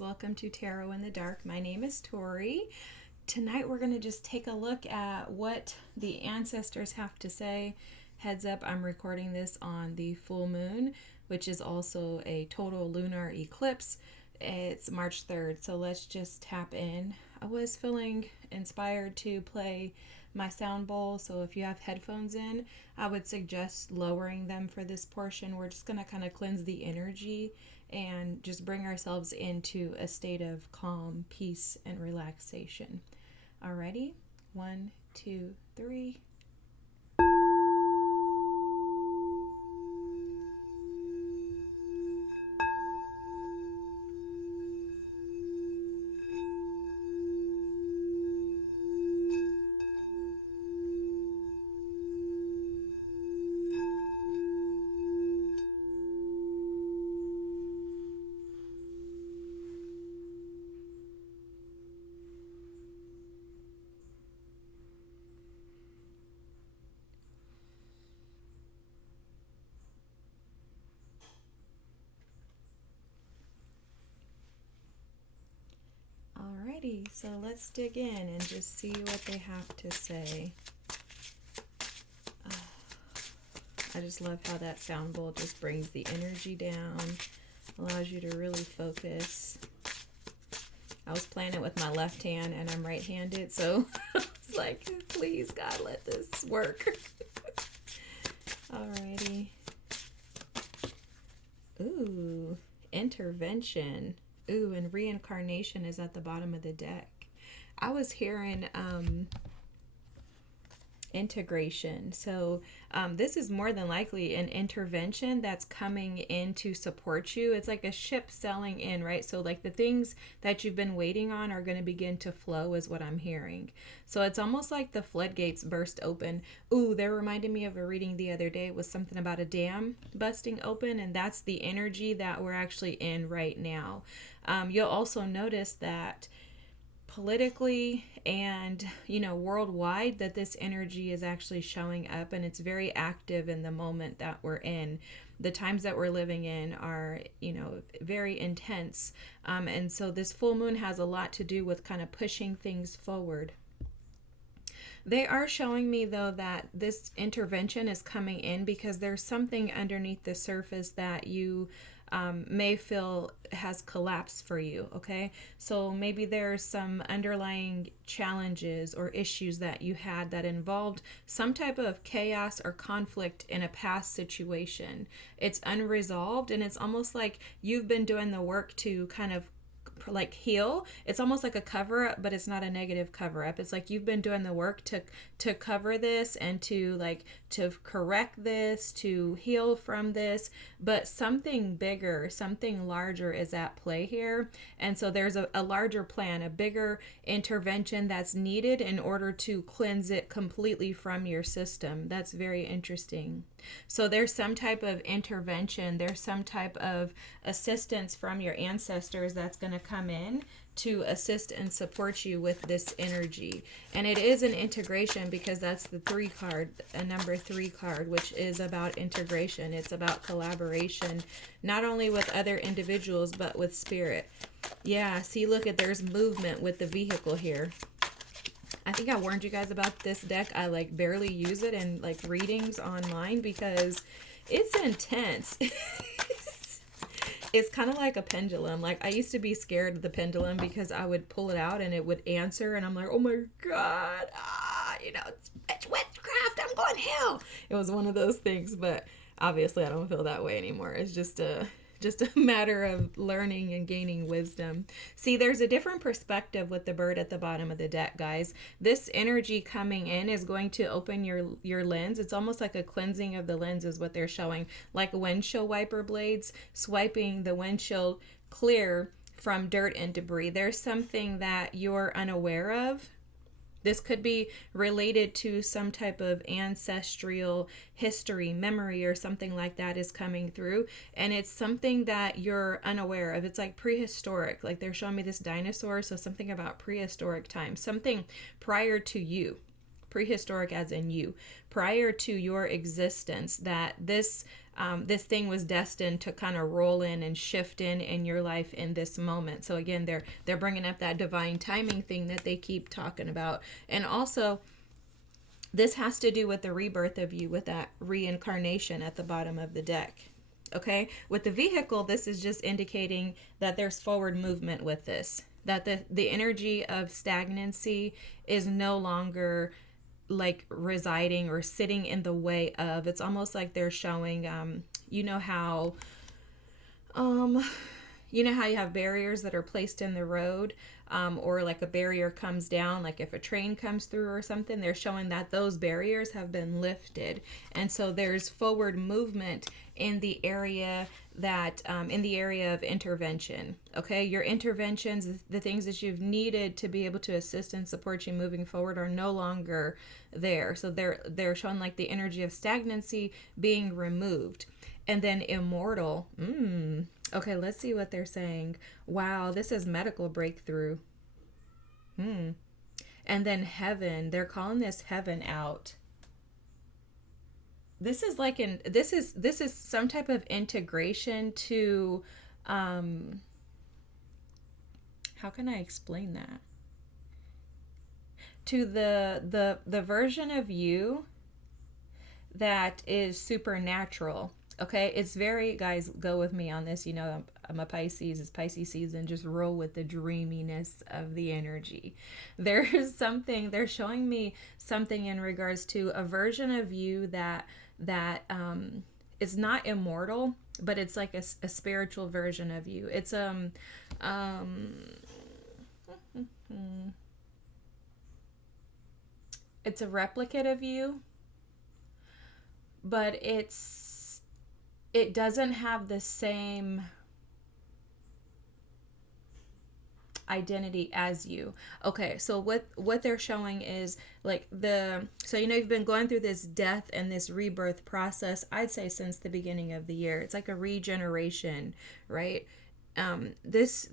Welcome to Tarot in the Dark. My name is Tori. Tonight we're going to just take a look at what the ancestors have to say. Heads up, I'm recording this on the full moon, which is also a total lunar eclipse. It's March 3rd, so let's just tap in. I was feeling inspired to play my sound bowl, so if you have headphones in, I would suggest lowering them for this portion. We're just going to kind of cleanse the energy and just bring ourselves into a state of calm, peace, and relaxation. Alrighty, 1, 2, 3. Alrighty, so let's dig in and just see what they have to say. I just love how that sound bowl just brings the energy down, allows you to really focus. I was playing it with my left hand and I'm right-handed, so it's like, please God, let this work. Alrighty. Ooh, intervention. Ooh, and reincarnation is at the bottom of the deck. I was hearing integration. So this is more than likely an intervention that's coming in to support you. It's like a ship sailing in, right? So like the things that you've been waiting on are going to begin to flow is what I'm hearing. So it's almost like the floodgates burst open. Ooh, they're reminding me of a reading the other day. It was something about a dam busting open, and that's the energy that we're actually in right now. You'll also notice that politically and worldwide that this energy is actually showing up, and it's very active in the moment that we're in. The times that we're living in are very intense, and so this full moon has a lot to do with kind of pushing things forward. They are showing me, though, that this intervention is coming in because there's something underneath the surface that you may feel has collapsed for you, okay? So maybe there's some underlying challenges or issues that you had that involved some type of chaos or conflict in a past situation. It's unresolved, and it's almost like you've been doing the work to kind of like heal. It's almost like a cover up, but it's not a negative cover up. It's like you've been doing the work to cover this and to correct this, to heal from this, but something bigger, something larger is at play here. And so there's a larger plan, a bigger intervention that's needed in order to cleanse it completely from your system. That's very interesting. So there's some type of intervention, there's some type of assistance from your ancestors that's going to come in to assist and support you with this energy. And it is an integration because that's the 3 card, a number 3 card, which is about integration. It's about collaboration, not only with other individuals, but with spirit. Yeah, see, look at, there's movement with the vehicle here. I think I warned you guys about this deck. I barely use it in readings online because it's intense. It's kind of like a pendulum. I used to be scared of the pendulum because I would pull it out and it would answer, and I'm like, oh my God, it's witchcraft, I'm going hell. It was one of those things, but obviously I don't feel that way anymore. It's just a matter of learning and gaining wisdom. See, there's a different perspective with the bird at the bottom of the deck, guys. This energy coming in is going to open your lens. It's almost like a cleansing of the lens is what they're showing, like windshield wiper blades swiping the windshield clear from dirt and debris. There's something that you're unaware of. This could be related to some type of ancestral history, memory, or something like that is coming through. And it's something that you're unaware of. It's like prehistoric. Like they're showing me this dinosaur, so something about prehistoric times, something prior to you. Prehistoric as in you, prior to your existence, that this this thing was destined to kind of roll in and shift in your life in this moment. So again, they're bringing up that divine timing thing that they keep talking about. And also, this has to do with the rebirth of you, with that reincarnation at the bottom of the deck. Okay, with the vehicle, this is just indicating that there's forward movement with this, that the energy of stagnancy is no longer like residing or sitting in the way of. It's almost like they're showing, you know how you have barriers that are placed in the road, or like a barrier comes down, like if a train comes through or something, they're showing that those barriers have been lifted. And so there's forward movement in the area that in the area of intervention. Okay, your interventions, the things that you've needed to be able to assist and support you moving forward, are no longer there. So they're showing like the energy of stagnancy being removed. And then immortal. Okay, let's see what they're saying. Wow, this is medical breakthrough. And then heaven. They're calling this heaven out. This is like this is some type of integration to how can I explain that? To the version of you that is supernatural. Okay, it's very, guys, go with me on this. I'm a Pisces. It's Pisces season. Just roll with the dreaminess of the energy. There's something, they're showing me something in regards to a version of you that is not immortal, but it's like a spiritual version of you. It's it's a replicate of you, but it doesn't have the same identity as you. Okay, so what they're showing is like so you've been going through this death and this rebirth process, I'd say since the beginning of the year. It's like a regeneration, right? This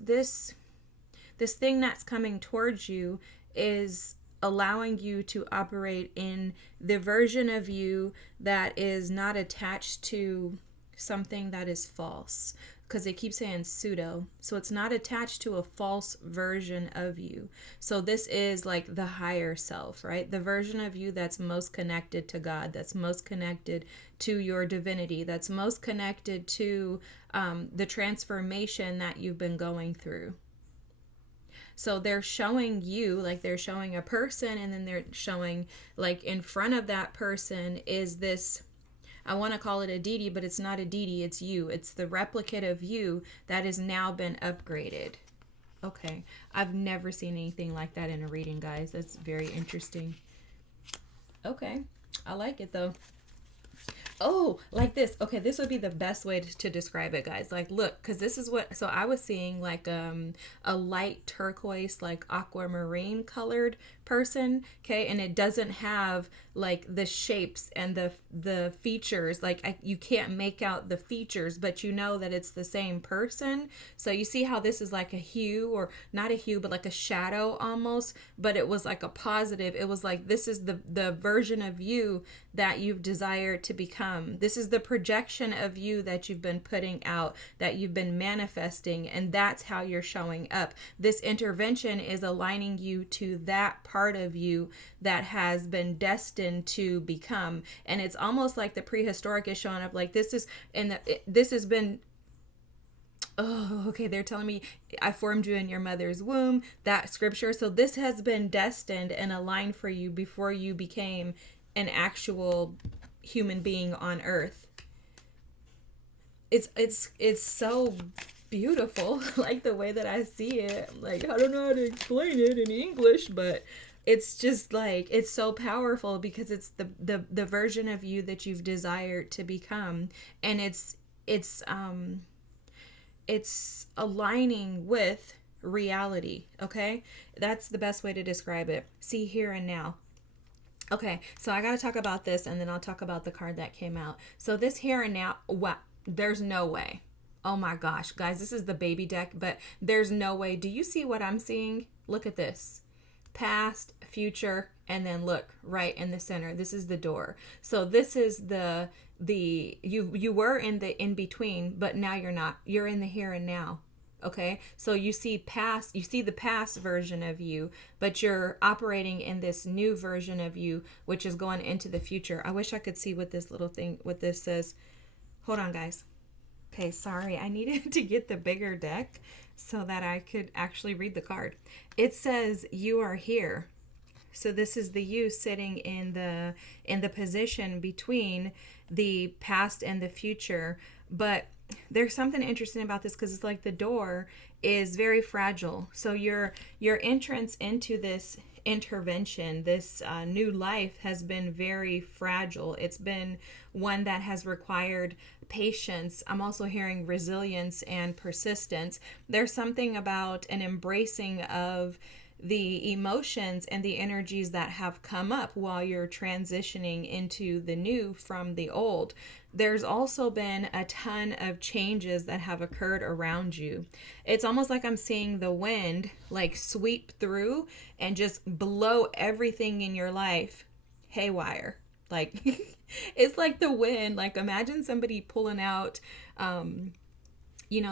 thing that's coming towards you is allowing you to operate in the version of you that is not attached to something that is false, because they keep saying pseudo, so it's not attached to a false version of you. So this is like the higher self, right? The version of you that's most connected to God, that's most connected to your divinity, that's most connected to the transformation that you've been going through. So they're showing you, like they're showing a person, and then they're showing like in front of that person is this, I want to call it a deity, but it's not a deity, it's you. It's the replicate of you that has now been upgraded. Okay, I've never seen anything like that in a reading, guys. That's very interesting. Okay, I like it though. Oh, like this. Okay, this would be the best way to describe it, guys. Like, look, because this is what, so I was seeing like a light turquoise, like aquamarine colored person, okay, and it doesn't have like the shapes and the features, like you can't make out the features, but you know that it's the same person. So you see how this is like a hue, or not a hue, but like a shadow almost, but it was like a positive. It was like, this is the version of you that you've desired to become. This is the projection of you that you've been putting out, that you've been manifesting, and that's how you're showing up. This intervention is aligning you to that part of you that has been destined to become. And it's almost like the prehistoric is showing up, like this is, and this has been, oh, okay, they're telling me I formed you in your mother's womb, that scripture. So this has been destined and aligned for you before you became an actual human being on earth. It's so beautiful, like the way that I see it. Like, I don't know how to explain it in English, but it's just like, it's so powerful because it's the version of you that you've desired to become, and it's aligning with reality. Okay, that's the best way to describe it. See, here and now. Okay, so I got to talk about this, and then I'll talk about the card that came out. So this here and now, wow, there's no way. Oh my gosh, guys, this is the baby deck, but there's no way. Do you see what I'm seeing? Look at this. past, future, and then look right in the center. This is the door. So this is the you were in the in between, but now you're not. You're in the here and now. Okay, so you see the past version of you, but you're operating in this new version of you, which is going into the future. I wish I could see what this says. Hold on, guys. Okay, sorry, I needed to get the bigger deck so that I could actually read the card. It says you are here. So this is the you sitting in the position between the past and the future, but there's something interesting about this because it's like the door is very fragile. So your entrance into this intervention, this new life, has been very fragile. It's been one that has required patience. I'm also hearing resilience and persistence. There's something about an embracing of the emotions and the energies that have come up while you're transitioning into the new from the old. There's also been a ton of changes that have occurred around you. It's almost like I'm seeing the wind like sweep through and just blow everything in your life haywire. Like it's like the wind. Like imagine somebody pulling out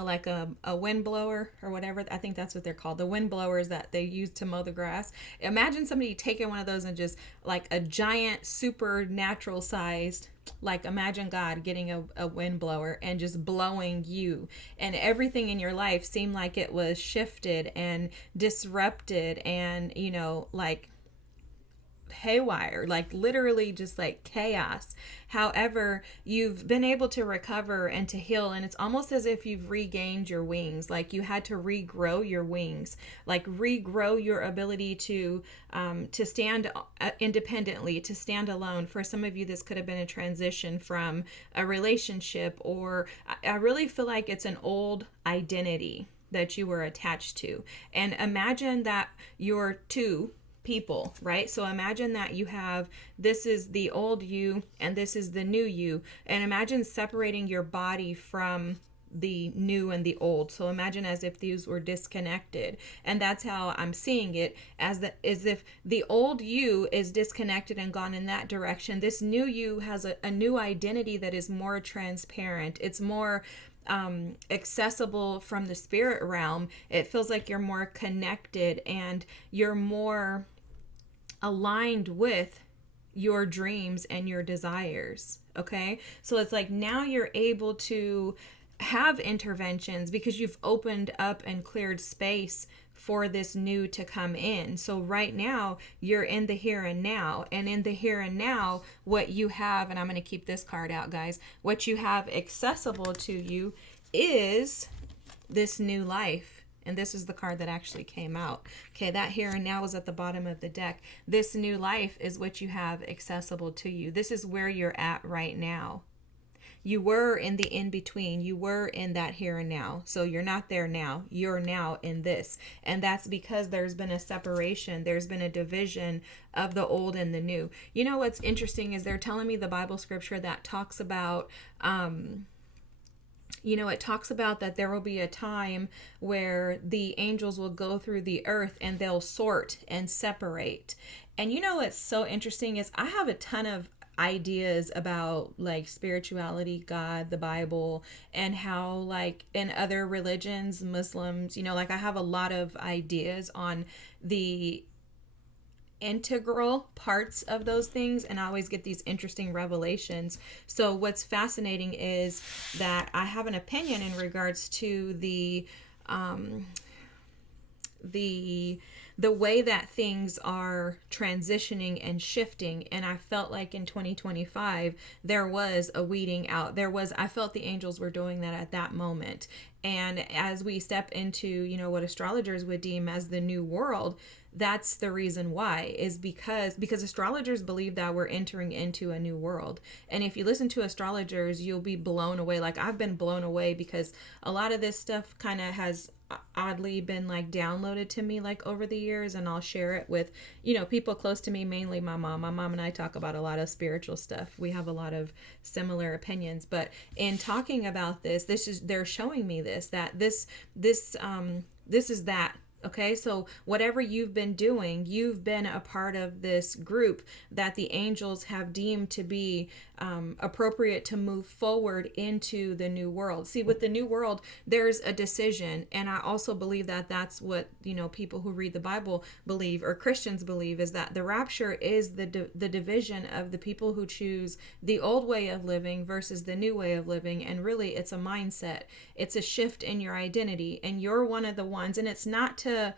like a wind blower or whatever. I think that's what they're called. The wind blowers that they use to mow the grass. Imagine somebody taking one of those and just like a giant supernatural sized, like imagine God getting a wind blower and just blowing you, and everything in your life seemed like it was shifted and disrupted and, like haywire, like literally just like chaos. However, you've been able to recover and to heal, and it's almost as if you've regained your wings. Like you had to regrow your wings, like regrow your ability to stand independently, to stand alone. For some of you, this could have been a transition from a relationship, or I really feel like it's an old identity that you were attached to. And imagine that you're two people, right? So imagine that you have, this is the old you and this is the new you, and imagine separating your body from the new and the old. So imagine as if these were disconnected, and that's how I'm seeing it, as if the old you is disconnected and gone in that direction. This new you has a new identity that is more transparent. It's more accessible from the spirit realm. It feels like you're more connected and you're more aligned with your dreams and your desires. Okay, so it's like now you're able to have interventions because you've opened up and cleared space for this new to come in. So right now you're in the here and now, and in the here and now what you have, and I'm going to keep this card out, guys, what you have accessible to you is this new life. And this is the card that actually came out. Okay, that here and now is at the bottom of the deck. This new life is what you have accessible to you. This is where you're at right now. You were in the in-between. You were in that here and now. So you're not there now. You're now in this. And that's because there's been a separation. There's been a division of the old and the new. You know what's interesting is they're telling me the Bible scripture that talks about it talks about that there will be a time where the angels will go through the earth and they'll sort and separate. And what's so interesting is I have a ton of ideas about like spirituality, God, the Bible, and how like in other religions, Muslims, like I have a lot of ideas on the integral parts of those things, and I always get these interesting revelations. So what's fascinating is that I have an opinion in regards to the way that things are transitioning and shifting. And I felt like in 2025 there was a weeding out. I felt the angels were doing that at that moment. And as we step into what astrologers would deem as the new world, that's the reason why, is because astrologers believe that we're entering into a new world. And if you listen to astrologers, you'll be blown away. Like I've been blown away because a lot of this stuff kind of has oddly been like downloaded to me like over the years, and I'll share it with people close to me, mainly my mom. My mom and I talk about a lot of spiritual stuff. We have a lot of similar opinions, but in talking about they're showing me this is that Okay, so whatever you've been doing, you've been a part of this group that the angels have deemed to be appropriate to move forward into the new world. See, with the new world, there's a decision. And I also believe that that's what, people who read the Bible believe, or Christians believe, is that the rapture is the division of the people who choose the old way of living versus the new way of living. And really, it's a mindset, it's a shift in your identity. And you're one of the ones, and it's not to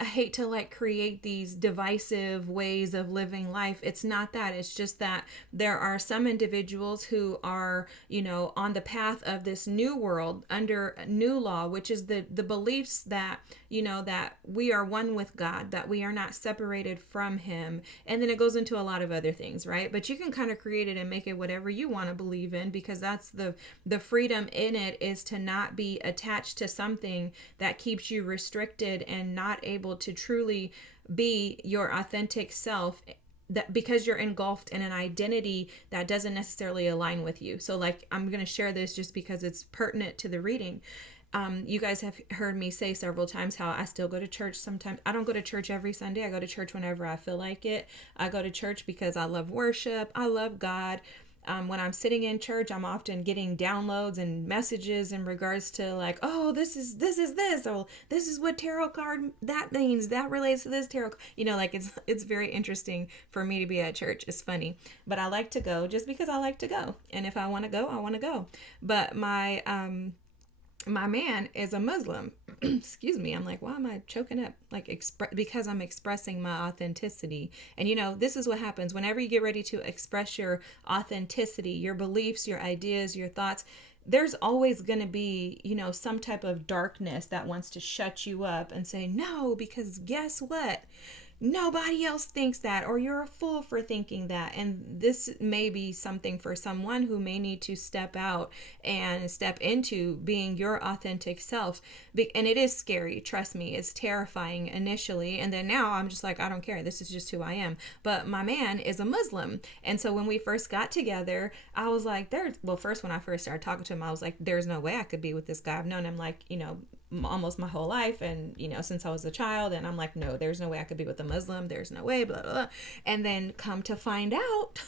I hate to create these divisive ways of living life. It's not that. It's just that there are some individuals who are, on the path of this new world under new law, which is the beliefs that, that we are one with God, that we are not separated from Him. And then it goes into a lot of other things, right? But you can kind of create it and make it whatever you want to believe in, because that's the freedom in it, is to not be attached to something that keeps you restricted and not able to truly be your authentic self, that because you're engulfed in an identity that doesn't necessarily align with you. So I'm going to share this just because it's pertinent to the reading. You guys have heard me say several times how I still go to church sometimes. I don't go to church every Sunday. I go to church whenever I feel like it. I go to church because I love worship. I love God. When I'm sitting in church, I'm often getting downloads and messages in regards to oh, this is this, or this is what tarot card that means, that relates to this tarot. It's very interesting for me to be at church. It's funny, but I like to go just because I like to go, and if I want to go, I want to go. But my man is a Muslim. Excuse me. I'm like, why am I choking up? Because I'm expressing my authenticity. And this is what happens whenever you get ready to express your authenticity, your beliefs, your ideas, your thoughts. There's always going to be, some type of darkness that wants to shut you up and say, no, because guess what? Nobody else thinks that, or you're a fool for thinking that. And this may be something for someone who may need to step out and step into being your authentic self. And it is scary, trust me. It's terrifying initially, and then now I'm just like, I don't care, this is just who I am. But my man is a Muslim, and so when we first got together, I was like, first when I first started talking to him, I was like, there's no way I could be with this guy. I've known him almost my whole life, and since I was a child, and I'm like, no, there's no way I could be with a Muslim, there's no way, blah blah blah. And then come to find out,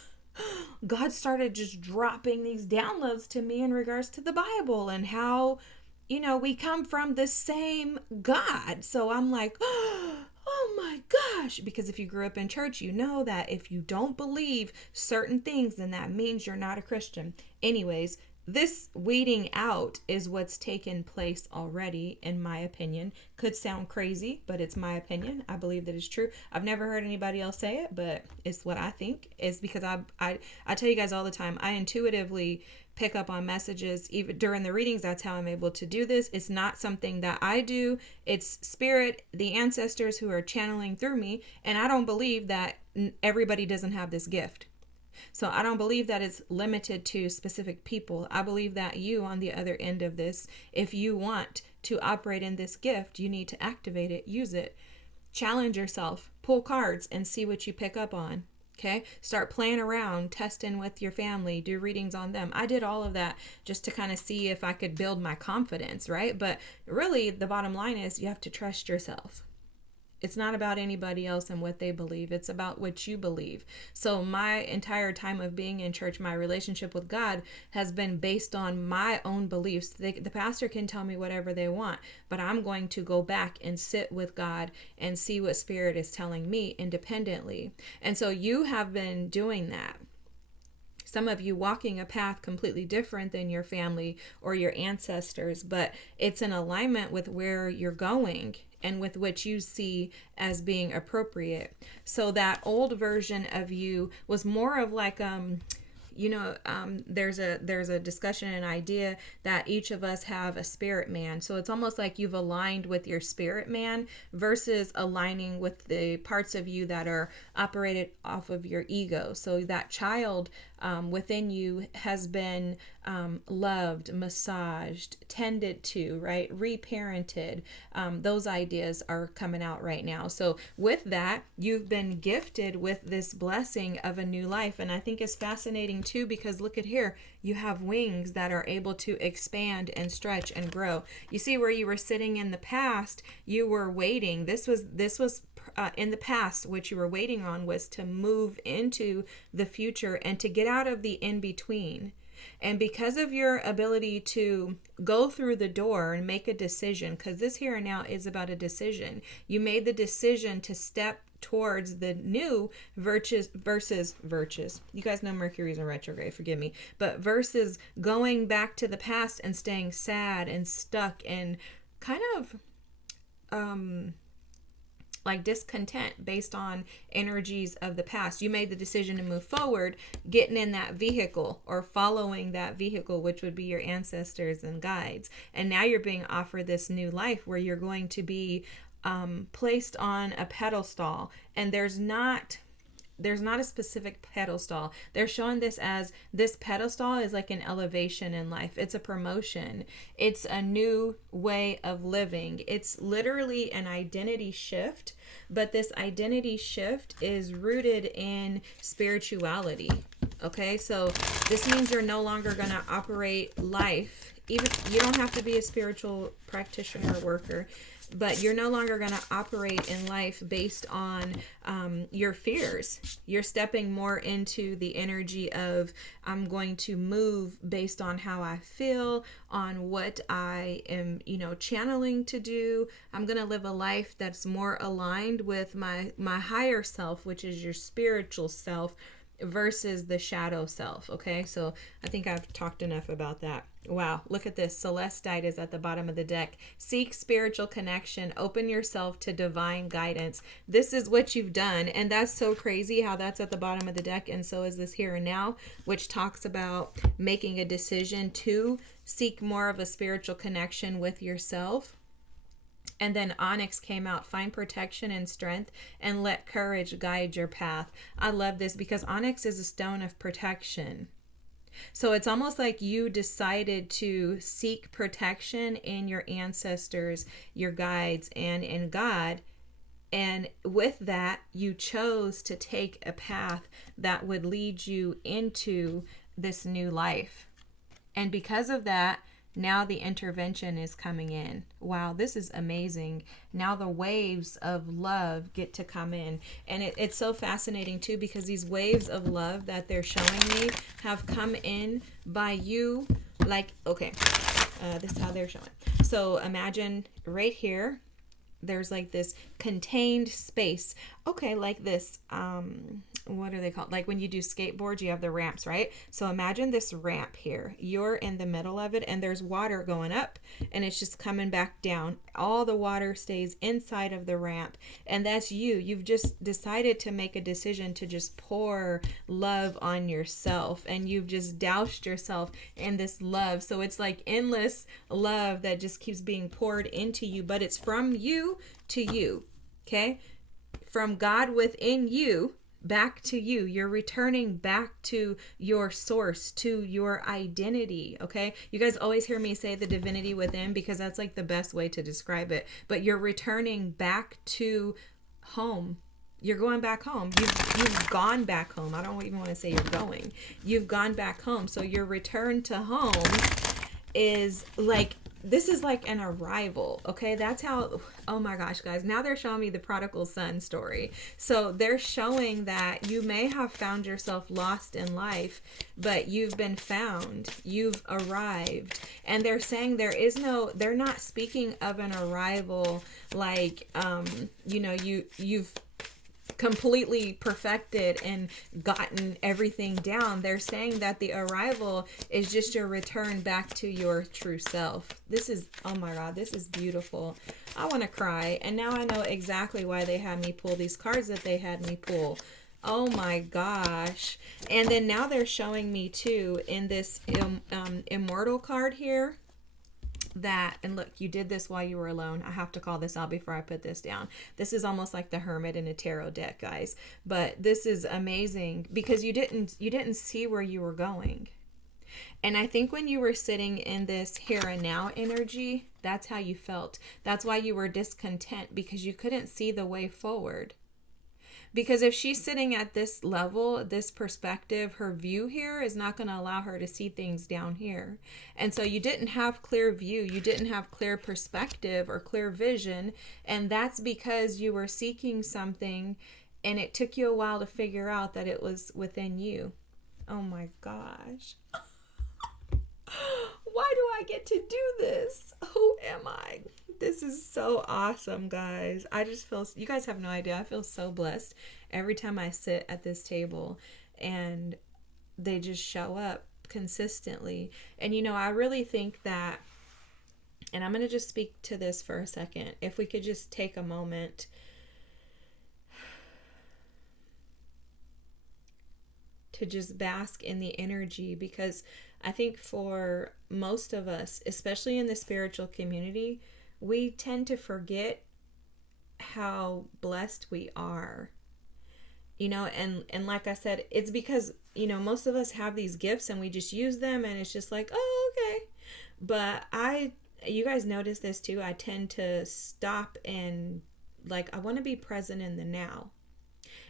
God started just dropping these downloads to me in regards to the Bible and how we come from the same God. So I'm like, oh my gosh, because if you grew up in church, you know that if you don't believe certain things, then that means you're not a Christian. Anyways, this weeding out is what's taken place already, in my opinion. Could sound crazy, but it's my opinion. I believe that it's true. I've never heard anybody else say it, but it's what I think. It's because I tell you guys all the time, I intuitively pick up on messages. Even during the readings, that's how I'm able to do this. It's not something that I do. It's spirit, the ancestors who are channeling through me. And I don't believe that everybody doesn't have this gift. So I don't believe that it's limited to specific people. I believe that you, on the other end of this, if you want to operate in this gift, you need to activate it, use it, challenge yourself, pull cards and see what you pick up on. Okay, start playing around, testing with your family, do readings on them. I did all of that just to kind of see if I could build my confidence, right? But really, the bottom line is you have to trust yourself. It's not about anybody else and what they believe. It's about what you believe. So my entire time of being in church, my relationship with God has been based on my own beliefs. The pastor can tell me whatever they want, but I'm going to go back and sit with God and see what Spirit is telling me independently. And so you have been doing that. Some of you walking a path completely different than your family or your ancestors, but it's in alignment with where you're going and with what you see as being appropriate. So that old version of you was more of there's a discussion and idea that each of us have a spirit man. So it's almost like you've aligned with your spirit man versus aligning with the parts of you that are operated off of your ego. So that child within you has been loved, massaged, tended to, right? Reparented. Those ideas are coming out right now. So with that, you've been gifted with this blessing of a new life. And I think it's fascinating too, because look at here, you have wings that are able to expand and stretch and grow. You see where you were sitting in the past, you were waiting. This was in the past, what you were waiting on was to move into the future and to get out of the in between. And because of your ability to go through the door and make a decision, because this here and now is about a decision, you made the decision to step towards the new versus. You guys know Mercury's in retrograde, forgive me. But versus going back to the past and staying sad and stuck and kind of like discontent based on energies of the past. You made the decision to move forward, getting in that vehicle or following that vehicle, which would be your ancestors and guides. And now you're being offered this new life where you're going to be placed on a pedestal, and there's not a specific pedestal. They're showing this as this pedestal is like an elevation in life. It's a promotion. It's a new way of living. It's literally an identity shift, but this identity shift is rooted in spirituality. Okay, so this means you're no longer going to operate life. Even you don't have to be a spiritual practitioner or worker, but you're no longer going to operate in life based on your fears. You're stepping more into the energy of, I'm going to move based on how I feel, on what I am, channeling to do. I'm going to live a life that's more aligned with my higher self, which is your spiritual self, versus the shadow self. Okay, so I think I've talked enough about that. Wow, look at this. Celestite is at the bottom of the deck. Seek spiritual connection. Open yourself to divine guidance. This is what you've done. And that's so crazy how that's at the bottom of the deck. And so is this here and now, which talks about making a decision to seek more of a spiritual connection with yourself. And then Onyx came out. Find protection and strength and let courage guide your path. I love this because Onyx is a stone of protection. So it's almost like you decided to seek protection in your ancestors, your guides, and in God. And with that, you chose to take a path that would lead you into this new life. And because of that, now the intervention is coming in. Wow, this is amazing. Now the waves of love get to come in. And it's so fascinating too, because these waves of love that they're showing me have come in by you. Like, okay, this is how they're showing. So imagine right here, there's like this contained space. Okay, like this, what are they called? Like when you do skateboards, you have the ramps, right? So imagine this ramp here. You're in the middle of it and there's water going up and it's just coming back down. All the water stays inside of the ramp, and that's you. You've just decided to make a decision to just pour love on yourself, and you've just doused yourself in this love. So it's like endless love that just keeps being poured into you, but it's from you to you, okay? From God within you back to you. You're returning back to your source, to your identity. Okay, you guys always hear me say the divinity within, because that's like the best way to describe it. But you're returning back to home. You're going back home. You've gone back home. I don't even want to say you're going. You've gone back home. So your return to home is like, this is like an arrival, okay? That's how, oh my gosh, guys. Now they're showing me the prodigal son story. So they're showing that you may have found yourself lost in life, but you've been found. You've arrived. And they're saying they're not speaking of an arrival like, you've completely perfected and gotten everything down. They're saying that the arrival is just your return back to your true self. This is, oh my God, this is beautiful. I want to cry. And now I know exactly why they had me pull these cards that they had me pull. Oh my gosh. And then now they're showing me too in this immortal card here, that, and look, you did this while you were alone. I have to call this out before I put this down. This is almost like the Hermit in a tarot deck, guys. But this is amazing because you didn't see where you were going. And I think when you were sitting in this here and now energy, that's how you felt. That's why you were discontent, because you couldn't see the way forward. Because if she's sitting at this level, this perspective, her view here is not going to allow her to see things down here. And so you didn't have clear view, you didn't have clear perspective or clear vision. And that's because you were seeking something and it took you a while to figure out that it was within you. Oh my gosh. Why do I get to do this? Who am I? This is so awesome, guys. I just feel, you guys have no idea. I feel so blessed every time I sit at this table and they just show up consistently. And I really think that, and I'm going to just speak to this for a second. If we could just take a moment to just bask in the energy, because I think for most of us, especially in the spiritual community, we tend to forget how blessed we are. And like I said, it's because, most of us have these gifts and we just use them and it's just like, oh, okay. But you guys notice this too. I tend to stop and I want to be present in the now.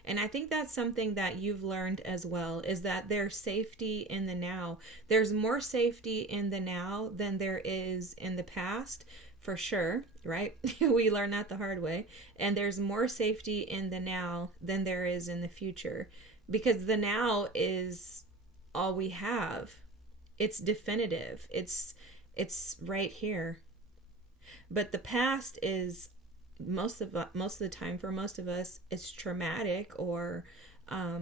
And I think that's something that you've learned as well, is that there's safety in the now. There's more safety in the now than there is in the past, for sure, right? We learned that the hard way. And there's more safety in the now than there is in the future, because the now is all we have. It's definitive. It's right here. But the past is most of the time, for most of us, it's traumatic or wonky.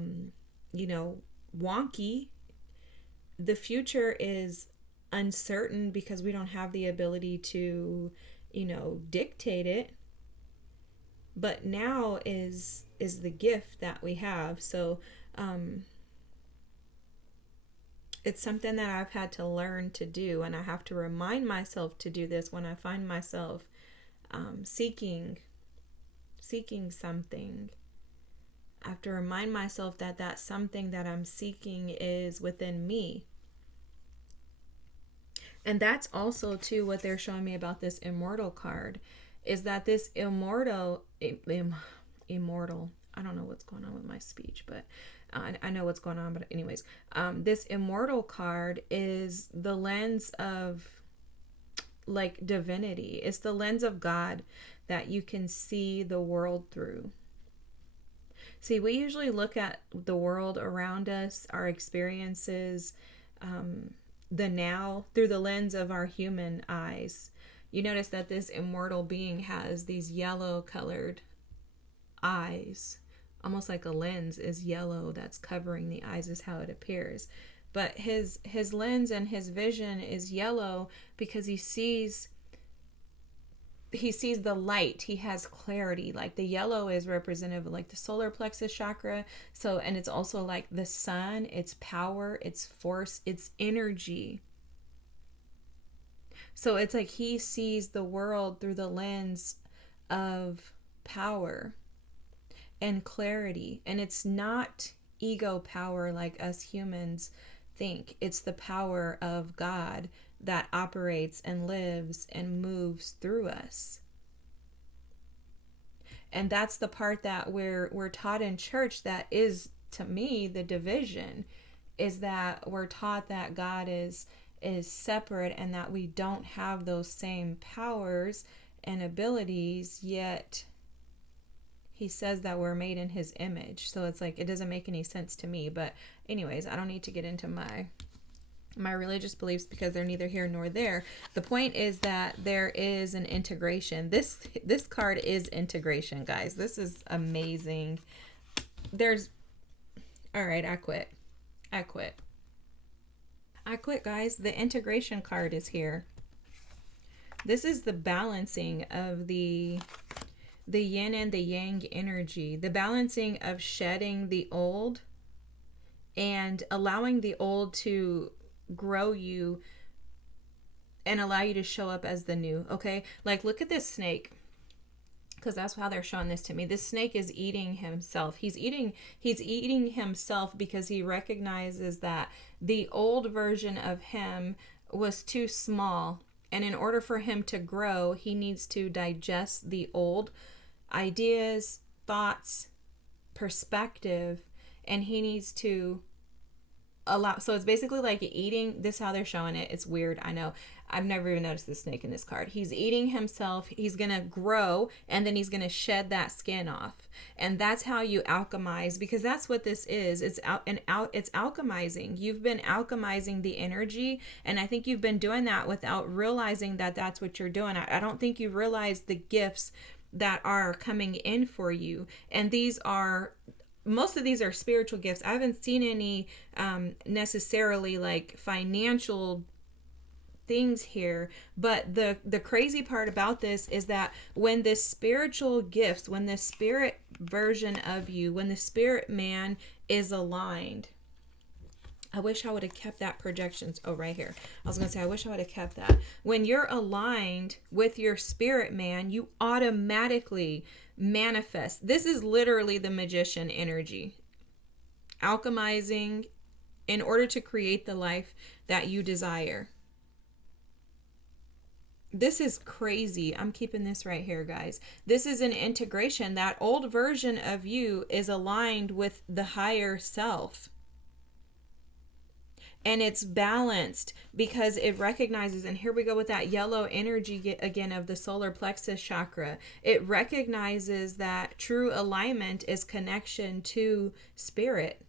The the is uncertain because we don't have the ability to dictate it. But now is the gift that we have. So it's something that I've had to learn to do, and I have to remind myself to do this when I find myself seeking something. I have to remind myself that that something that I'm seeking is within me. And that's also too what they're showing me about this immortal card, is that this immortal, I don't know what's going on with my speech, but I know what's going on. But anyways, this immortal card is the lens of divinity. It's the lens of God that you can see the world through. See, we usually look at the world around us, our experiences, the now, through the lens of our human eyes. You notice that this immortal being has these yellow colored eyes, almost like a lens is yellow that's covering the eyes, is how it appears. But his lens and his vision is yellow because he sees the light. He has clarity. Like the yellow is representative of the solar plexus chakra. So, and it's also like the sun, its power, its force, its energy. So it's like he sees the world through the lens of power and clarity. And it's not ego power like us humans think. It's the power of God that operates and lives and moves through us. And that's the part that we're taught in church, that is, to me, the division, is that we're taught that God is separate and that we don't have those same powers and abilities, yet he says that we're made in his image. So it's it doesn't make any sense to me. But anyways, I don't need to get into my religious beliefs because they're neither here nor there. The point is that there is an integration. This card is integration, guys. This is amazing. All right, I quit, guys. The integration card is here. This is the balancing of the yin and the yang energy, the balancing of shedding the old and allowing the old to grow you and allow you to show up as the new. Okay, look at this snake, because that's how they're showing this to me. This snake is eating himself. He's eating himself because he recognizes that the old version of him was too small, and in order for him to grow, he needs to digest the old ideas, thoughts, perspective, and he needs to allow. So it's basically like eating. This is how they're showing it. It's weird, I know. I've never even noticed the snake in this card. He's eating himself. He's gonna grow, and then he's gonna shed that skin off, and that's how you alchemize, because that's what this is. It's it's alchemizing. You've been alchemizing the energy, and I think you've been doing that without realizing that that's what you're doing. I don't think you realize the gifts that are coming in for you, and most of these are spiritual gifts. I haven't seen any necessarily like financial things here, but the crazy part about this is that when this spiritual gifts, when the spirit version of you, when the spirit man is aligned, I wish I would have kept that projections. Oh, right here. I was going to say, I wish I would have kept that. When you're aligned with your spirit man, you automatically manifest. This is literally the magician energy. Alchemizing in order to create the life that you desire. This is crazy. I'm keeping this right here, guys. This is an integration. That old version of you is aligned with the higher self. And it's balanced because it recognizes, and here we go with that yellow energy again of the solar plexus chakra. It recognizes that true alignment is connection to spirit.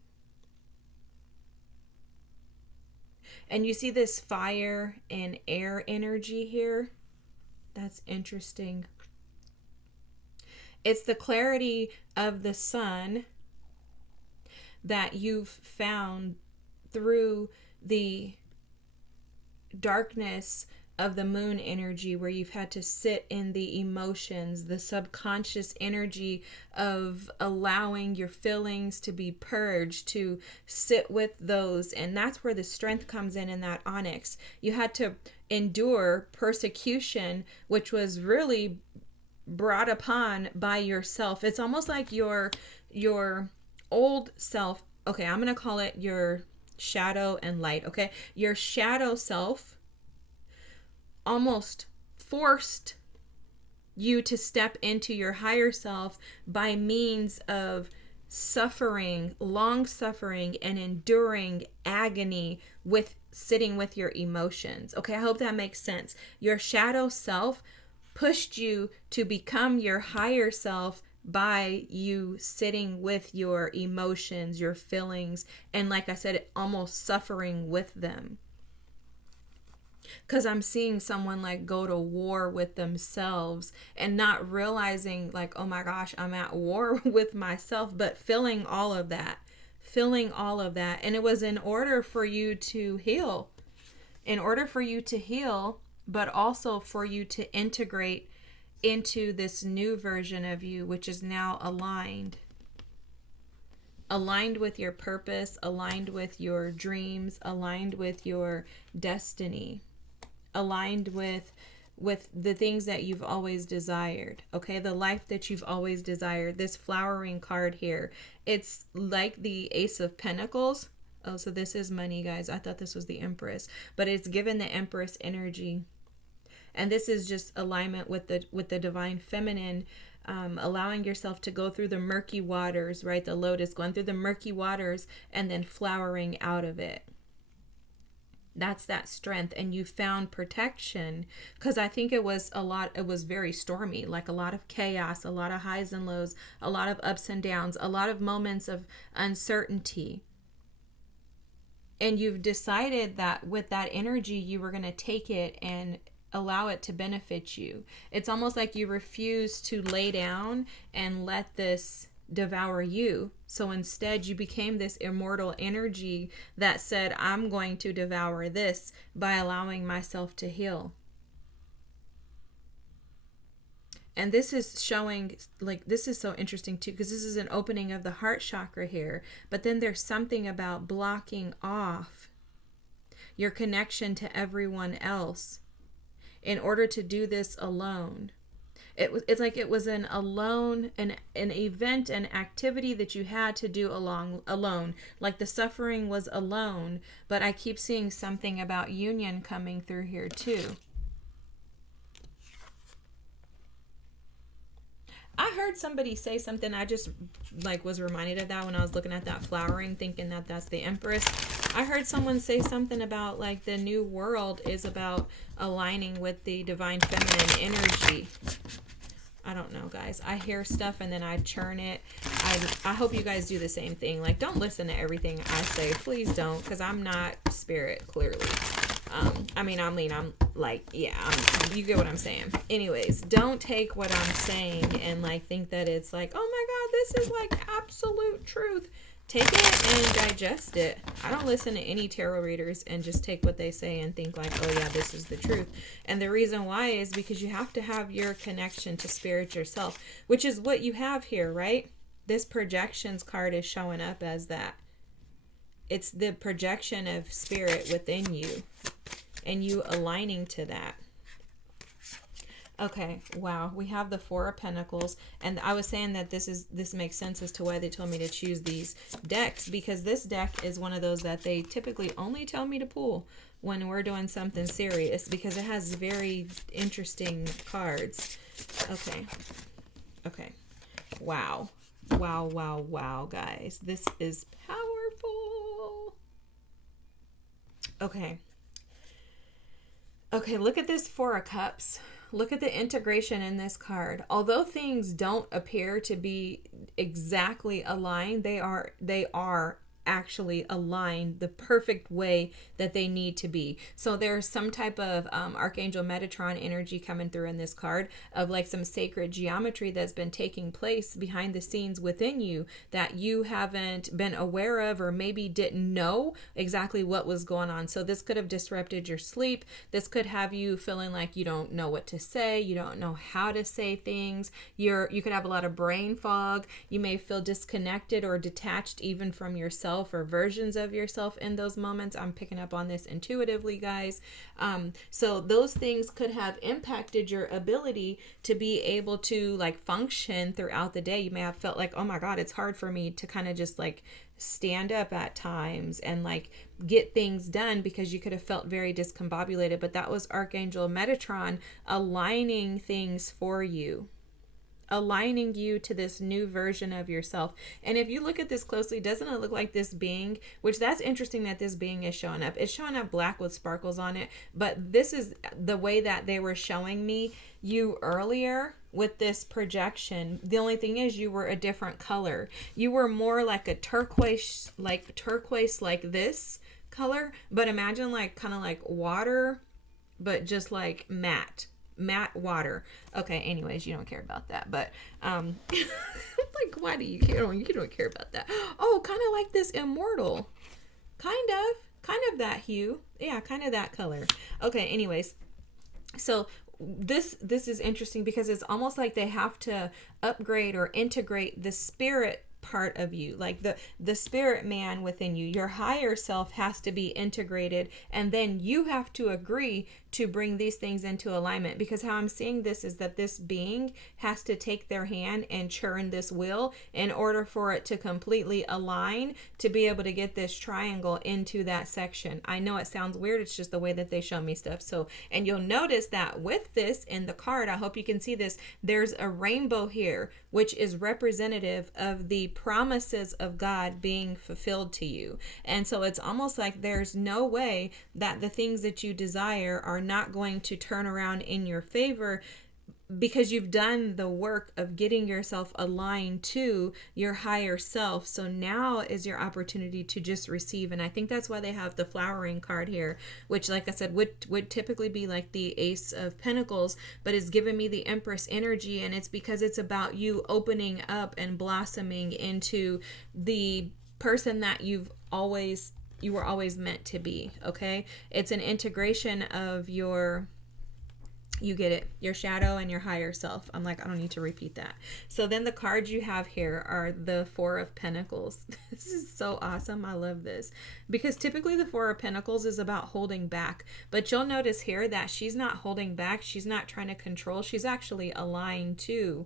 And you see this fire and air energy here. That's interesting. It's the clarity of the sun that you've found through the darkness of the moon energy, where you've had to sit in the emotions, the subconscious energy of allowing your feelings to be purged, to sit with those. And that's where the strength comes in that onyx. You had to endure persecution, which was really brought upon by yourself. It's almost like your old self. Okay, I'm going to call it your shadow and light. Okay, your shadow self almost forced you to step into your higher self by means of suffering, long suffering, and enduring agony with sitting with your emotions. Okay, I hope that makes sense. Your shadow self pushed you to become your higher self by you sitting with your emotions, your feelings, and like I said, almost suffering with them. Because I'm seeing someone like go to war with themselves and not realizing like, oh my gosh, I'm at war with myself, but feeling all of that. And it was in order for you to heal. But also for you to integrate into this new version of you, which is now aligned with your purpose, aligned with your dreams, aligned with your destiny, aligned with the things that you've always desired. Okay, the life that you've always desired. This flowering card here, it's like the Ace of Pentacles. Oh, so this is money, guys. I thought this was the Empress, but it's given the Empress energy. And this is just alignment with the divine feminine, allowing yourself to go through the murky waters, right? The lotus going through the murky waters and then flowering out of it. That's that strength. And you found protection, because I think it was very stormy, like a lot of chaos, a lot of highs and lows, a lot of ups and downs, a lot of moments of uncertainty. And you've decided that with that energy, you were going to take it and allow it to benefit you. It's almost like you refuse to lay down and let this devour you. So instead you became this immortal energy that said, I'm going to devour this by allowing myself to heal. And this is showing, like, this is so interesting too, because this is an opening of the heart chakra here. But then there's something about blocking off your connection to everyone else in order to do this alone. It's like it was an event, an activity that you had to do alone. Like the suffering was alone, but I keep seeing something about union coming through here too. I heard somebody say something. I just like was reminded of that when I was looking at that flowering, thinking that that's the Empress. I heard someone say something about like the new world is about aligning with the divine feminine energy. I don't know, guys. I hear stuff and then I churn it. I hope you guys do the same thing. Like, don't listen to everything I say. Please don't, because I'm not spirit, clearly. I'm like, yeah, you get what I'm saying. Anyways, don't take what I'm saying and like think that it's like, oh my God, this is like absolute truth. Take it and digest it. I don't listen to any tarot readers and just take what they say and think like, oh yeah, this is the truth. And the reason why is because you have to have your connection to spirit yourself, which is what you have here, right? This projections card is showing up as that. It's the projection of spirit within you and you aligning to that. Okay, wow. We have the Four of Pentacles, and I was saying that this makes sense as to why they told me to choose these decks, because this deck is one of those that they typically only tell me to pull when we're doing something serious, because it has very interesting cards. Okay. Wow, guys. This is powerful. Okay, look at this Four of Cups. Look at the integration in this card. Although things don't appear to be exactly aligned, they are actually aligned the perfect way that they need to be. So there's some type of Archangel Metatron energy coming through in this card of like some sacred geometry that's been taking place behind the scenes within you that you haven't been aware of, or maybe didn't know exactly what was going on. So this could have disrupted your sleep. This could have you feeling like you don't know what to say, you don't know how to say things. You could have a lot of brain fog. You may feel disconnected or detached even from yourself or versions of yourself in those moments. I'm picking up on this intuitively, guys. So those things could have impacted your ability to be able to like function throughout the day. You may have felt like, oh my God, it's hard for me to kind of just like stand up at times and like get things done, because you could have felt very discombobulated. But that was Archangel Metatron aligning things for you, aligning you to this new version of yourself. And if you look at this closely, doesn't it look like this being, which that's interesting that this being is showing up. It's showing up black with sparkles on it, but this is the way that they were showing me you earlier with this projection. The only thing is you were a different color. You were more like a turquoise like this color, but imagine like kind of like water, but just like matte water. Okay, anyways, you don't care about that, but like, why do you care? You don't care about that. Oh, kind of like this immortal, kind of that hue. Yeah, kind of that color. Okay, anyways, so this is interesting because it's almost like they have to upgrade or integrate the spirit part of you, like the spirit man within you. Your higher self has to be integrated, and then you have to agree to bring these things into alignment, because how I'm seeing this is that this being has to take their hand and churn this wheel in order for it to completely align to be able to get this triangle into that section. I know it sounds weird, it's just the way that they show me stuff. So, and you'll notice that with this in the card, I hope you can see this, there's a rainbow here, which is representative of the promises of God being fulfilled to you. And so it's almost like there's no way that the things that you desire are not going to turn around in your favor, because you've done the work of getting yourself aligned to your higher self. So now is your opportunity to just receive. And I think that's why they have the flowering card here, which, like I said, would typically be like the Ace of Pentacles, but it's giving me the Empress energy. And it's because it's about you opening up and blossoming into the person that you were always meant to be. Okay, it's an integration of your, you get it, your shadow and your higher self. I'm like, I don't need to repeat that. So then the cards you have here are the Four of Pentacles. This is so awesome. I love this, because typically the Four of Pentacles is about holding back, but you'll notice here that she's not holding back. She's not trying to control. She's actually aligned to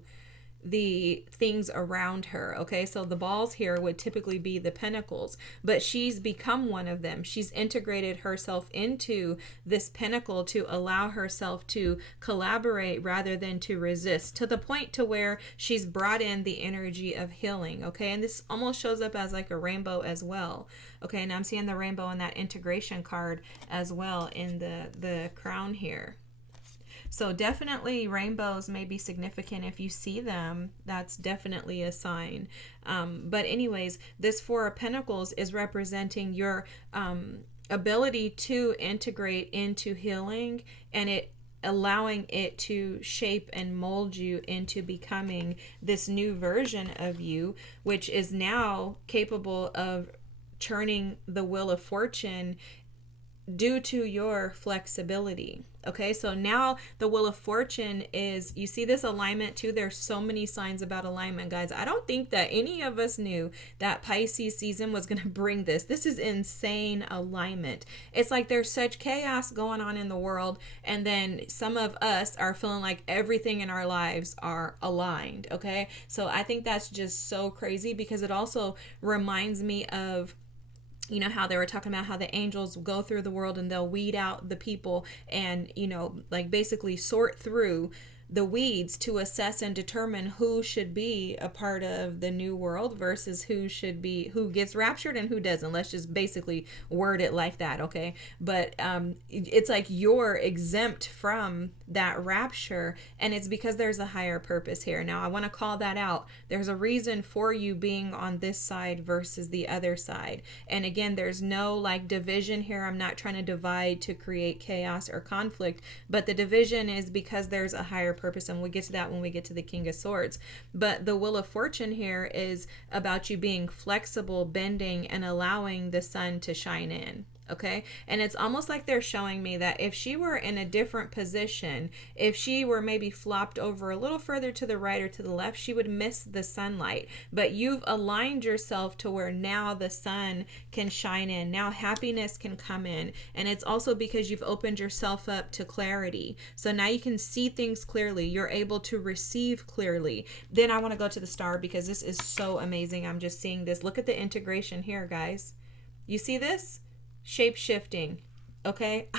the things around her. Okay, so the balls here would typically be the pentacles, but she's become one of them. She's integrated herself into this pinnacle to allow herself to collaborate rather than to resist, to the point to where she's brought in the energy of healing. Okay, and this almost shows up as like a rainbow as well. Okay, and I'm seeing the rainbow in that integration card as well in the crown here. So definitely rainbows may be significant. If you see them, that's definitely a sign. But anyways, this Four of Pentacles is representing your ability to integrate into healing, and it allowing it to shape and mold you into becoming this new version of you, which is now capable of turning the wheel of fortune due to your flexibility. Okay, so now the wheel of fortune is, you see this alignment too. There's so many signs about alignment, guys. I don't think that any of us knew that Pisces season was going to bring this. This is insane alignment. It's like there's such chaos going on in the world, and then some of us are feeling like everything in our lives are aligned. Okay, so I think that's just so crazy, because it also reminds me of, you know, how they were talking about how the angels go through the world and they'll weed out the people and, you know, like basically sort through the weeds to assess and determine who should be a part of the new world versus who gets raptured and who doesn't. Let's just basically word it like that, okay? But it's like you're exempt from that rapture, and it's because there's a higher purpose here. Now, I want to call that out. There's a reason for you being on this side versus the other side. And again, there's no like division here. I'm not trying to divide to create chaos or conflict, but the division is because there's a higher purpose, and we'll get to that when we get to the King of Swords. But the Wheel of Fortune here is about you being flexible, bending, and allowing the sun to shine in. Okay, and it's almost like they're showing me that if she were in a different position, if she were maybe flopped over a little further to the right or to the left, she would miss the sunlight. But you've aligned yourself to where now the sun can shine in. Now happiness can come in. And it's also because you've opened yourself up to clarity. So now you can see things clearly. You're able to receive clearly. Then I want to go to the star, because this is so amazing. I'm just seeing this. Look at the integration here, guys. You see this? Shape shifting. Okay,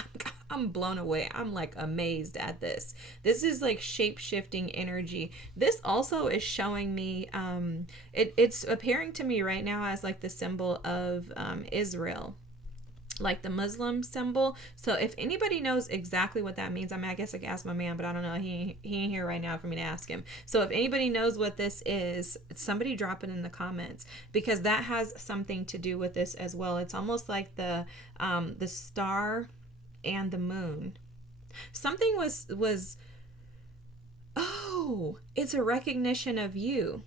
I'm blown away. I'm like amazed at this. This is like shape shifting energy. This also is showing me, it's appearing to me right now as like the symbol of Israel, like the Muslim symbol. So if anybody knows exactly what that means, I mean, I guess I could ask my man, but I don't know. He ain't here right now for me to ask him. So if anybody knows what this is, somebody drop it in the comments, because that has something to do with this as well. It's almost like the star and the moon. Something was oh, it's a recognition of you.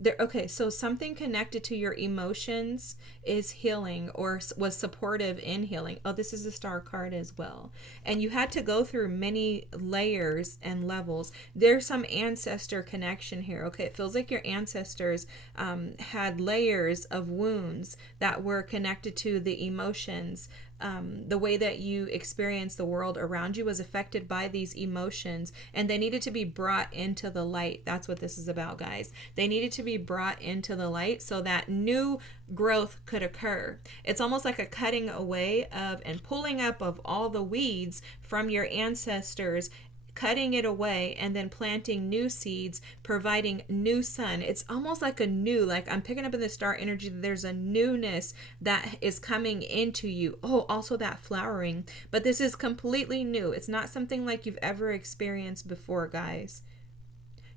There, okay, so something connected to your emotions is healing, or was supportive in healing. Oh, this is a star card as well. And you had to go through many layers and levels. There's some ancestor connection here. Okay, it feels like your ancestors had layers of wounds that were connected to the emotions. The way that you experience the world around you was affected by these emotions, and they needed to be brought into the light. That's what this is about, guys. They needed to be brought into the light so that new growth could occur. It's almost like a cutting away of and pulling up of all the weeds from your ancestors, cutting it away, and then planting new seeds, providing new sun. It's almost like a new, like I'm picking up in the star energy, there's a newness that is coming into you. Oh, also that flowering. But this is completely new. It's not something like you've ever experienced before, guys.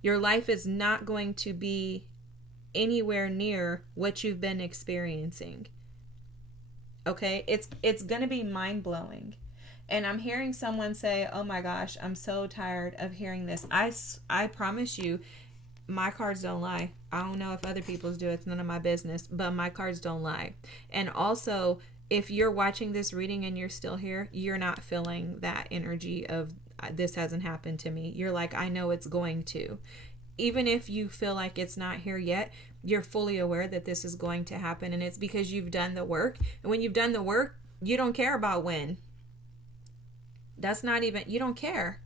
Your life is not going to be anywhere near what you've been experiencing. Okay? It's going to be mind-blowing. And I'm hearing someone say, oh my gosh, I'm so tired of hearing this. I promise you, my cards don't lie. I don't know if other people's do. It's none of my business, but my cards don't lie. And also, if you're watching this reading and you're still here, you're not feeling that energy of this hasn't happened to me. You're like, I know it's going to. Even if you feel like it's not here yet, you're fully aware that this is going to happen. And it's because you've done the work. And when you've done the work, you don't care about when. That's not even, you don't care.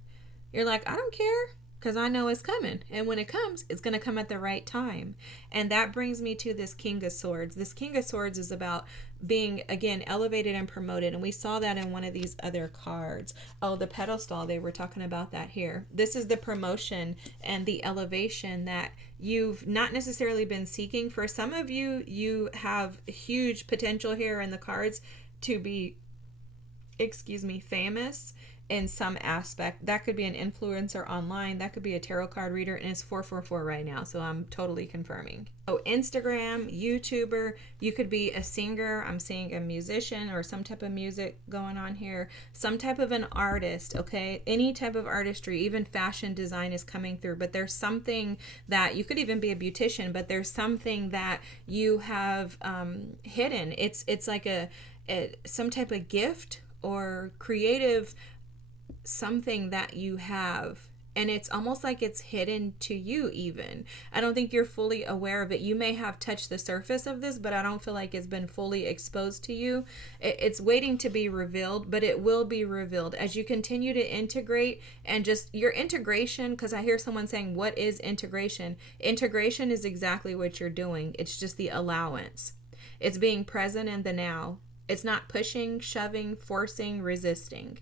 You're like, I don't care, because I know it's coming. And when it comes, it's going to come at the right time. And that brings me to this King of Swords. This King of Swords is about being, again, elevated and promoted. And we saw that in one of these other cards. Oh, the pedestal, they were talking about that here. This is the promotion and the elevation that you've not necessarily been seeking. For some of you, you have huge potential here in the cards to be, famous in some aspect. That could be an influencer online, that could be a tarot card reader, and it's 444 right now, so I'm totally confirming. Oh, Instagram, YouTuber, you could be a singer, I'm seeing a musician or some type of music going on here, some type of an artist, okay? Any type of artistry, even fashion design is coming through, but there's something that, you could even be a beautician, but there's something that you have hidden. It's like a some type of gift or creative something that you have, and it's almost like it's hidden to you even. I don't think you're fully aware of it. You may have touched the surface of this, but I don't feel like it's been fully exposed to you. It's waiting to be revealed, but it will be revealed as you continue to integrate. And just your integration, because I hear someone saying, what is integration? Integration is exactly what you're doing. It's just the allowance. It's being present in the now. It's not pushing, shoving, forcing, resisting.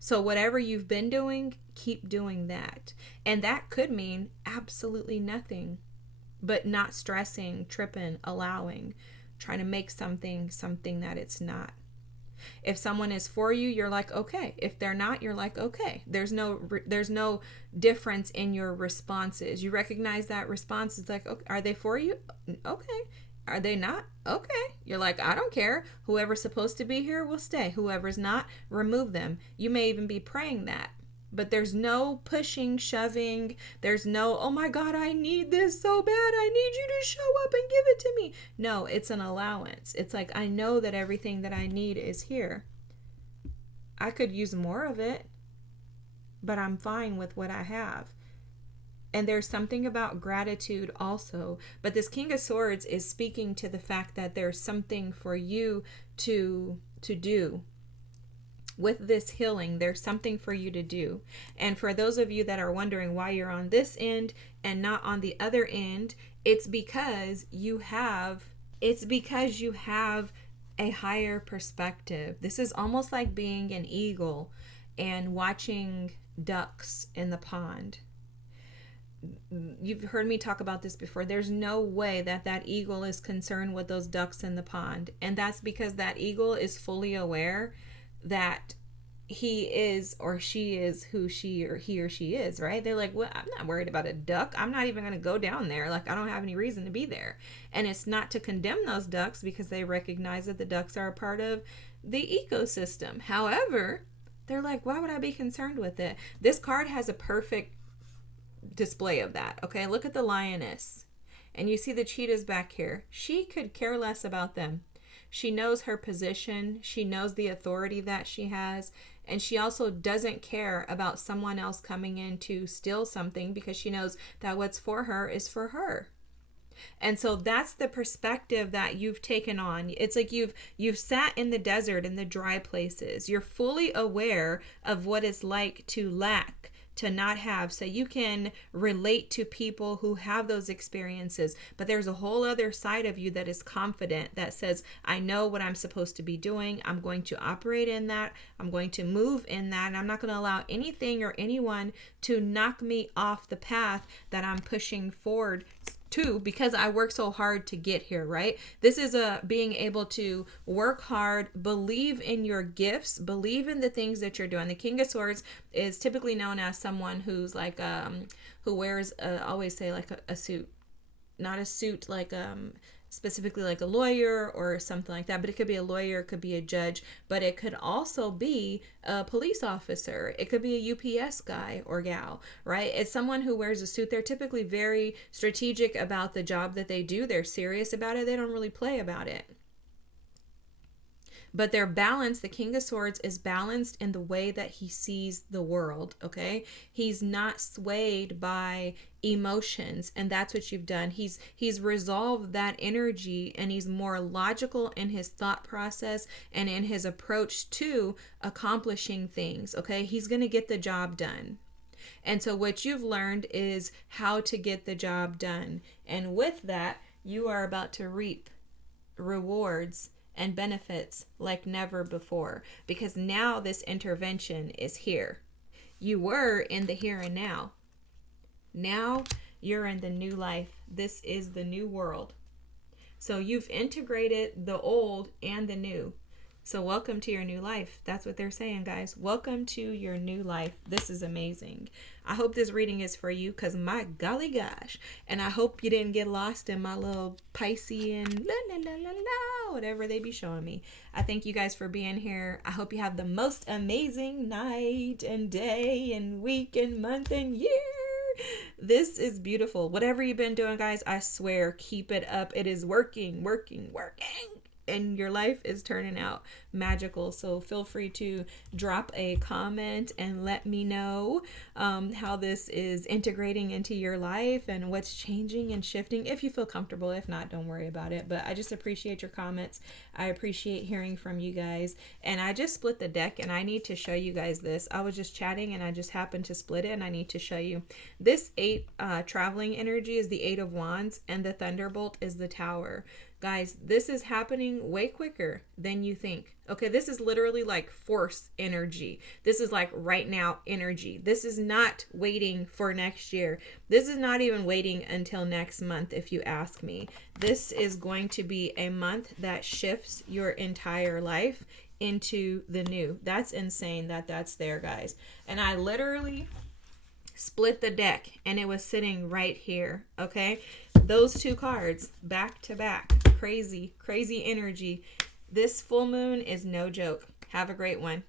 So whatever you've been doing, keep doing that. And that could mean absolutely nothing, but not stressing, tripping, allowing, trying to make something that it's not. If someone is for you, you're like, okay. If they're not, you're like, okay. There's no difference in your responses. You recognize that response. It's like, okay, are they for you? Okay. Are they not? Okay. You're like, I don't care. Whoever's supposed to be here will stay. Whoever's not, remove them. You may even be praying that. But there's no pushing, shoving. There's no, oh my God, I need this so bad. I need you to show up and give it to me. No, it's an allowance. It's like, I know that everything that I need is here. I could use more of it, but I'm fine with what I have. And there's something about gratitude also. But this King of Swords is speaking to the fact that there's something for you to do. With this healing, there's something for you to do. And for those of you that are wondering why you're on this end and not on the other end, it's because you have a higher perspective. This is almost like being an eagle and watching ducks in the pond. You've heard me talk about this before. There's no way that eagle is concerned with those ducks in the pond. And that's because that eagle is fully aware that he is or she is who he or she is, right? They're like, well, I'm not worried about a duck. I'm not even going to go down there. Like, I don't have any reason to be there. And it's not to condemn those ducks because they recognize that the ducks are a part of the ecosystem. However, they're like, why would I be concerned with it? This card has a perfect display of that. Okay, look at the lioness, and you see the cheetahs back here. She could care less about them. She knows her position, she knows the authority that she has, and she also doesn't care about someone else coming in to steal something because she knows that what's for her is for her. And so that's the perspective that you've taken on. It's like you've sat in the desert, in the dry places. You're fully aware of what it's like to lack, to not have, so you can relate to people who have those experiences. But there's a whole other side of you that is confident, that says, I know what I'm supposed to be doing. I'm going to operate in that. I'm going to move in that. And I'm not going to allow anything or anyone to knock me off the path that I'm pushing forward to, because I work so hard to get here, right? This is being able to work hard, believe in your gifts, believe in the things that you're doing. The King of Swords is typically known as someone who's like, who wears, always say like a suit, not a suit like, specifically like a lawyer or something like that, but it could be a lawyer, it could be a judge, but it could also be a police officer, it could be a UPS guy or gal, right? It's someone who wears a suit. They're typically very strategic about the job that they do. They're serious about it. They don't really play about it. But they're balanced. The King of Swords is balanced in the way that he sees the world, okay? He's not swayed by emotions, and that's what you've done. He's resolved that energy, and he's more logical in his thought process and in his approach to accomplishing things, okay? He's going to get the job done. And so what you've learned is how to get the job done. And with that, you are about to reap rewards and benefits like never before, because now this intervention is here. You were in the here and now. Now you're in the new life. This is the new world. So you've integrated the old and the new. So welcome to your new life. That's what they're saying, guys. Welcome to your new life. This is amazing. I hope this reading is for you, because my golly gosh. And I hope you didn't get lost in my little Piscean la la la la la, whatever they be showing me. I thank you guys for being here. I hope you have the most amazing night and day and week and month and year. This is beautiful. Whatever you've been doing, guys, I swear, keep it up. It is working. And your life is turning out magical. So feel free to drop a comment and let me know how this is integrating into your life and what's changing and shifting, if you feel comfortable. If not, don't worry about it. But I just appreciate your comments. I appreciate hearing from you guys. And I just split the deck, and I need to show you guys this. I was just chatting and I just happened to split it, and I need to show you. This 8 traveling energy is the 8 of Wands, and the Thunderbolt is the Tower. Guys, this is happening way quicker than you think. Okay, this is literally like force energy. This is like right now energy. This is not waiting for next year. This is not even waiting until next month, if you ask me. This is going to be a month that shifts your entire life into the new. That's insane that that's there, guys. And I literally split the deck, and it was sitting right here. Okay, those 2 cards back to back. Crazy energy. This full moon is no joke. Have a great one.